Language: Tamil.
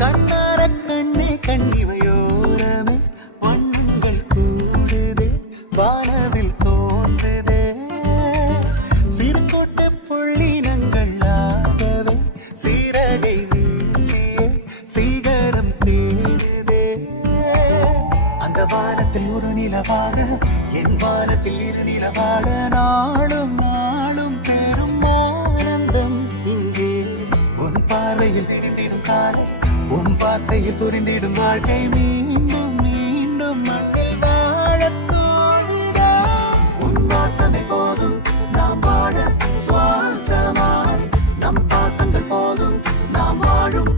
கண்ணார கண்ணே கண்ணிவையோரமே வண்ணங்கள் கூடுதே வானவில் தோன்றுதே சிறுகோட்ட புள்ளினங்கள் ஆகவே சீரகை வீசியே சீகரம் தேடுதே அந்த வானத்தில் ஒரு நிலவாக என் வானத்தில் இரு நிலவாட நாளும் நாளும் பெரும் ஆனந்தம் இங்கே உன் பார்வையில் நெடிந்திடும் காலை உன் வார்த்தையில் புரிந்திடும் வாழ்க்கை மீண்டும் மீண்டும் மண்ணில் வாழத் தோன்றுதா உன் வாசனை போதும் நாம் வாழ சுவாசமாய் நம் பாசங்கள் போதும் நாம் வாழும்